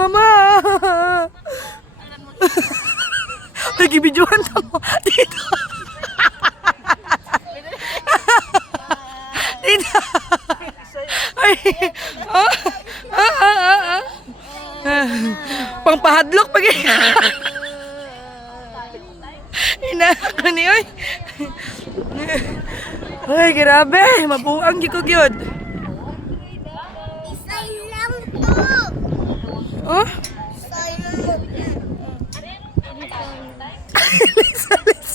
mama. Lagi videoan mo. Dito. Dito. Ay. Pangpahadlok pag Inako ni oy. Ay, grabe. Mabuang gyud ko gyud. Oh? Alis.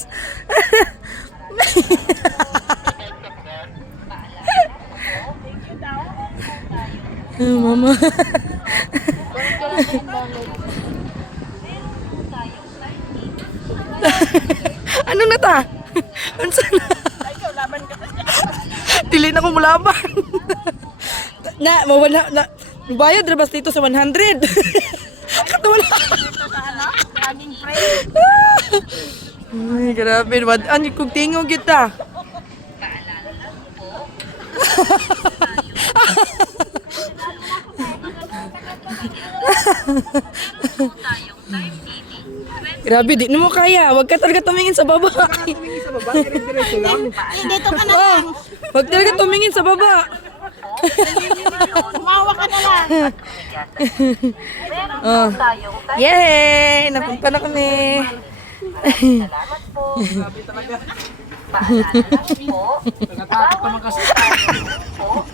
Mama. Ano na ta? Unsa na? Ikaw laban ka. Dili na ko mulaban. Mawala na. Bayad ra bas dito sa 100. Katulad. Ay, grabe. Wadaan kong tingog kita. Grabe, di mo kaya. Huwag ka talaga tumingin sa baba. Dito ka na lang. Huwag talaga tumingin sa baba. Umawa ka na lang. Oh. Yay! Napunta na kami. Salamat po. Paalala po. Bawat po.